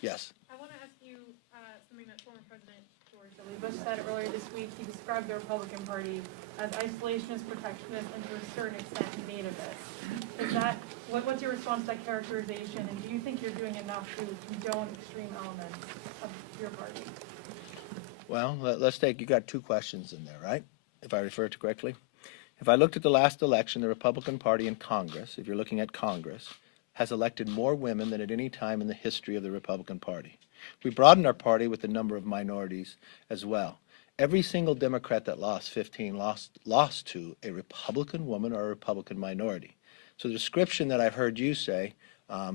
Yes. I want to ask you something that former President George W. Bush said earlier this week. He described the Republican Party as isolationist, protectionist, and to a certain extent nativist. Is that what's your response to that characterization? And do you think you're doing enough to condone extreme elements of your party? Well, let's take, you got two questions in there, right? If I refer to correctly. If I looked at the last election, the Republican Party in Congress, if you're looking at Congress, has elected more women than at any time in the history of the Republican Party. We broadened our party with the number of minorities as well. Every single Democrat that lost 15 lost to a Republican woman or a Republican minority. So the description that I've heard you say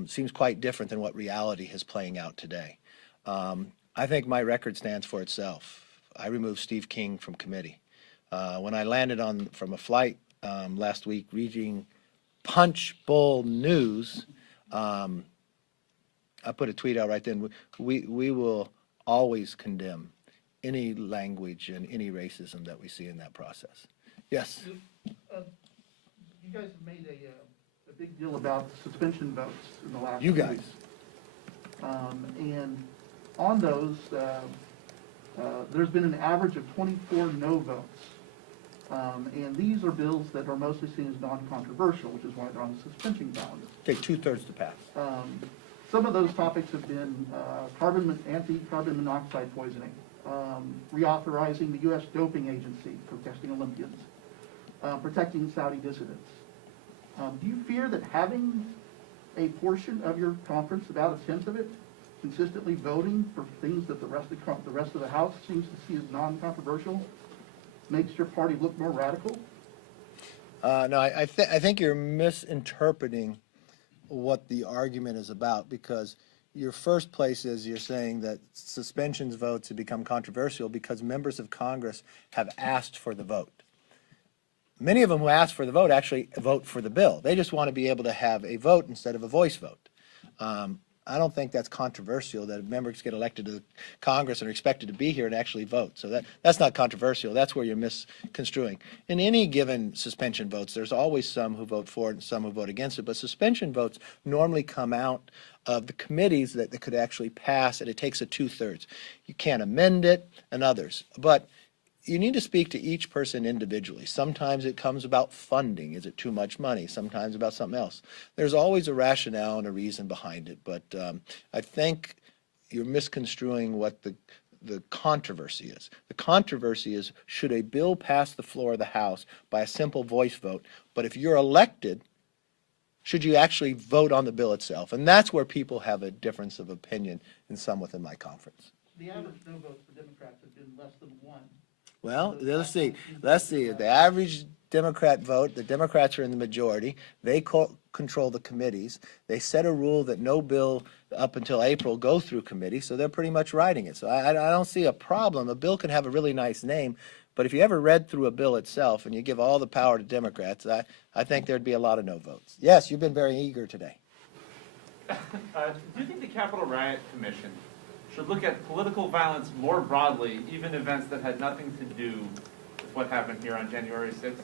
seems quite different than what reality is playing out today. I think my record stands for itself. I removed Steve King from committee. When I landed from a flight last week reading Punch Bowl News, I put a tweet out right then. We will always condemn any language and any racism that we see in that process. Yes? You guys have made a big deal about suspension votes in the last You few guys. weeks. And on those, there's been an average of 24 no votes. And these are bills that are mostly seen as non-controversial, which is why they're on the suspension calendar. Take 2/3 to pass. Some of those topics have been anti-carbon monoxide poisoning, reauthorizing the U.S. doping agency for testing Olympians, protecting Saudi dissidents. Do you fear that having a portion of your conference, about a tenth of it, consistently voting for things that the rest of the House seems to see as non-controversial, makes your party look more radical? No, I think you're misinterpreting what the argument is about, because your first place is you're saying that suspensions votes have become controversial because members of Congress have asked for the vote. Many of them who ask for the vote actually vote for the bill. They just want to be able to have a vote instead of a voice vote. I don't think that's controversial that members get elected to Congress and are expected to be here and actually vote. So that's not controversial. That's where you're misconstruing. In any given suspension votes, there's always some who vote for it and some who vote against it. But suspension votes normally come out of the committees that could actually pass, and it takes a 2/3. You can't amend it and others. But you need to speak to each person individually. Sometimes it comes about funding. Is it too much money? Sometimes about something else. There's always a rationale and a reason behind it, but I think you're misconstruing what the controversy is. The controversy is, should a bill pass the floor of the House by a simple voice vote, but if you're elected, should you actually vote on the bill itself? And that's where people have a difference of opinion in some within my conference. The average no votes for Democrats have been less than 1. Well, let's see. The average Democrat vote, the Democrats are in the majority. They control the committees. They set a rule that no bill up until April go through committee, so they're pretty much writing it. So I don't see a problem. A bill can have a really nice name, but if you ever read through a bill itself and you give all the power to Democrats, I think there'd be a lot of no votes. Yes, you've been very eager today. Do you think the Capitol Riot Commission should look at political violence more broadly, even events that had nothing to do with what happened here on January 6th?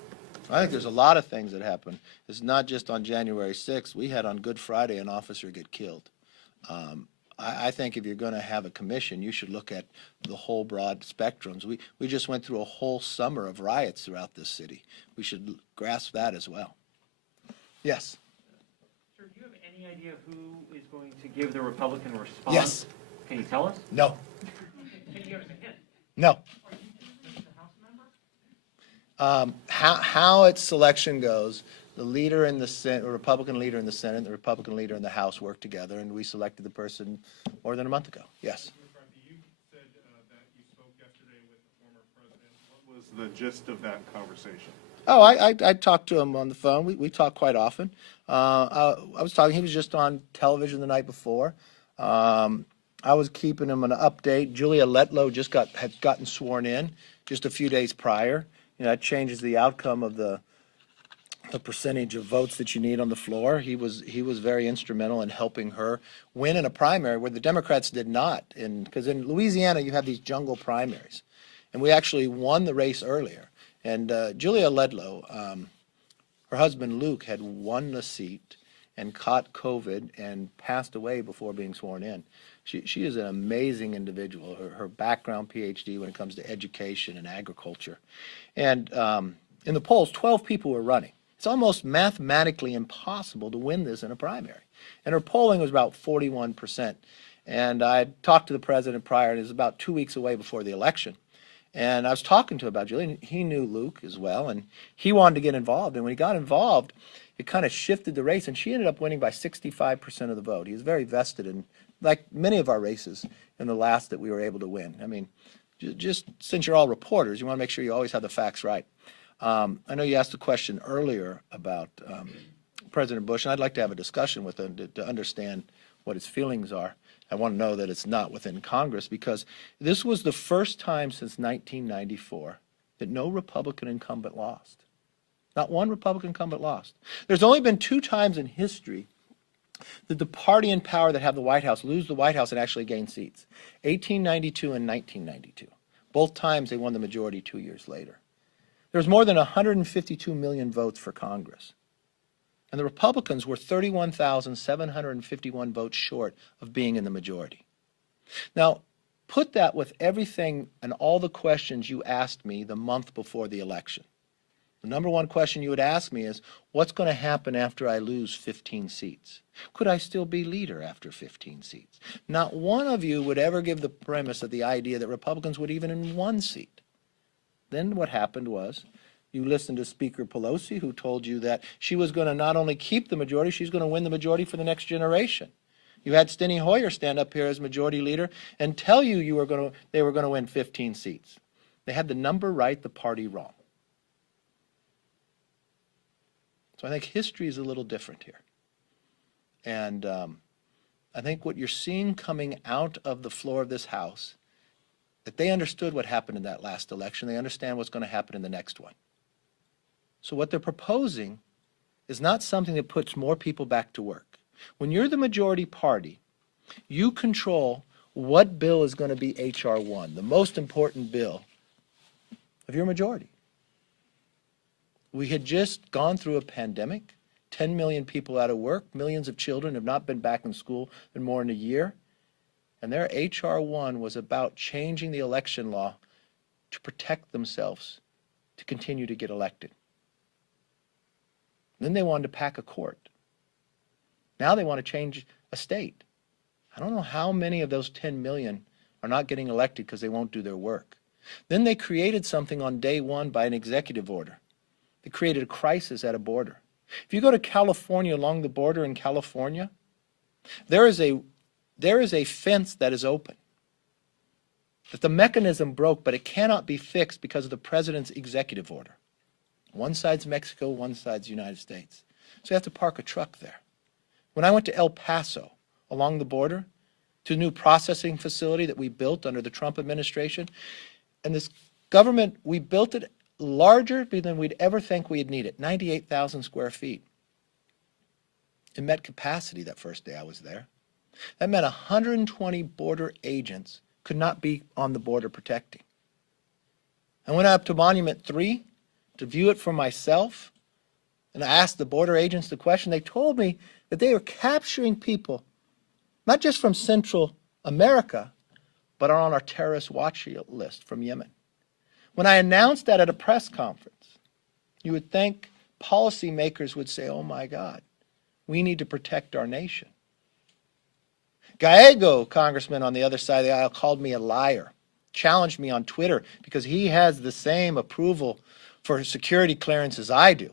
I think there's a lot of things that happen. It's not just on January 6th. We had on Good Friday an officer get killed. I think if you're going to have a commission, you should look at the whole broad spectrums. We just went through a whole summer of riots throughout this city. We should grasp that as well. Yes? Sir, do you have any idea who is going to give the Republican response? Yes. Can you tell us? No. Can you give us a hint? No. Are you just a House member? How its selection goes, the leader in the Senate, the Republican leader in the Senate, and the Republican leader in the House work together, and we selected the person more than a month ago. Yes. Mr. McCarthy, you said that you spoke yesterday with the former president. What was the gist of that conversation? Oh, I talked to him on the phone. We talk quite often. I was talking. He was just on television the night before. I was keeping him an update. Julia Letlow had gotten sworn in just a few days prior. You know, that changes the outcome of the percentage of votes that you need on the floor. He was very instrumental in helping her win in a primary where the Democrats did not. Because in Louisiana you have these jungle primaries, and we actually won the race earlier. And Julia Letlow, her husband Luke had won the seat and caught COVID and passed away before being sworn in. She is an amazing individual. Her background, PhD, when it comes to education and agriculture. And in the polls, 12 people were running. It's almost mathematically impossible to win this in a primary. And her polling was about 41%. And I talked to the president prior, and it was about 2 weeks away before the election. And I was talking to him about Julie, and he knew Luke as well, and he wanted to get involved. And when he got involved, it kind of shifted the race, and she ended up winning by 65% of the vote. He was very vested in, like many of our races in the last that we were able to win. I mean, just since you're all reporters, you want to make sure you always have the facts right. I know you asked a question earlier about President Bush, and I'd like to have a discussion with him to understand what his feelings are. I want to know that it's not within Congress, because this was the first time since 1994 that no Republican incumbent lost. Not one Republican incumbent lost. There's only been 2 times in history that the party in power that have the White House lose the White House and actually gain seats. 1892 and 1992. Both times they won the majority 2 years later. There's more than 152 million votes for Congress. And the Republicans were 31,751 votes short of being in the majority. Now, put that with everything and all the questions you asked me the month before the election. The number one question you would ask me is, what's going to happen after I lose 15 seats? Could I still be leader after 15 seats? Not one of you would ever give the premise of the idea that Republicans would even in 1 seat. Then what happened was, you listened to Speaker Pelosi, who told you that she was going to not only keep the majority, she's going to win the majority for the next generation. You had Steny Hoyer stand up here as majority leader and tell you they were going to win 15 seats. They had the number right, the party wrong. So I think history is a little different here. And I think what you're seeing coming out of the floor of this House, that they understood what happened in that last election. They understand what's going to happen in the next one. So what they're proposing is not something that puts more people back to work. When you're the majority party, you control what bill is going to be H.R. 1, the most important bill of your majority. We had just gone through a pandemic, 10 million people out of work, millions of children have not been back in school in more than a year, and their H.R. 1 was about changing the election law to protect themselves, to continue to get elected. Then they wanted to pack a court. Now they want to change a state. I don't know how many of those 10 million are not getting elected because they won't do their work. Then they created something on day one by an executive order. They created a crisis at a border. If you go to California, along the border in California, there is a fence that is open. That the mechanism broke, but it cannot be fixed because of the president's executive order. One side's Mexico, one side's the United States. So you have to park a truck there. When I went to El Paso, along the border, to a new processing facility that we built under the Trump administration, and this government, we built it larger than we'd ever think we'd need it, 98,000 square feet. It met capacity that first day I was there. That meant 120 border agents could not be on the border protecting. I went up to Monument 3 to view it for myself, and I asked the border agents the question. They told me that they were capturing people, not just from Central America, but are on our terrorist watch list from Yemen. When I announced that at a press conference, you would think policymakers would say, oh my God, we need to protect our nation. Gallego, congressman on the other side of the aisle, called me a liar, challenged me on Twitter because he has the same approval for security clearance as I do.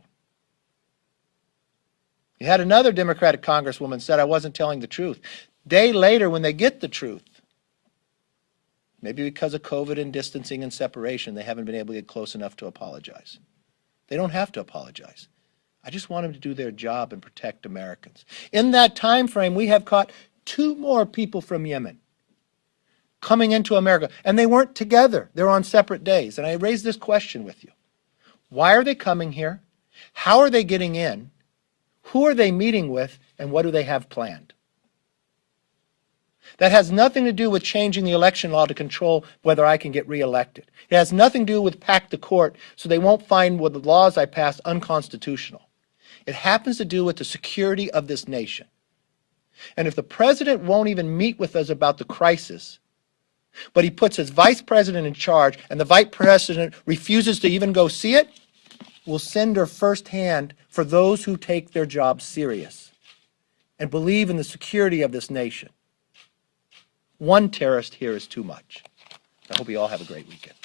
You had another Democratic congresswoman said I wasn't telling the truth. Day later, when they get the truth, maybe because of COVID and distancing and separation, they haven't been able to get close enough to apologize. They don't have to apologize. I just want them to do their job and protect Americans. In that time frame, we have caught 2 more people from Yemen coming into America, and they weren't together. They're on separate days. And I raised this question with you. Why are they coming here? How are they getting in? Who are they meeting with? And what do they have planned? That has nothing to do with changing the election law to control whether I can get reelected. It has nothing to do with pack the court so they won't find what the laws I passed unconstitutional. It happens to do with the security of this nation. And if the president won't even meet with us about the crisis, but he puts his vice president in charge and the vice president refuses to even go see it, we'll send her firsthand for those who take their job serious and believe in the security of this nation. One terrorist here is too much. I hope you all have a great weekend.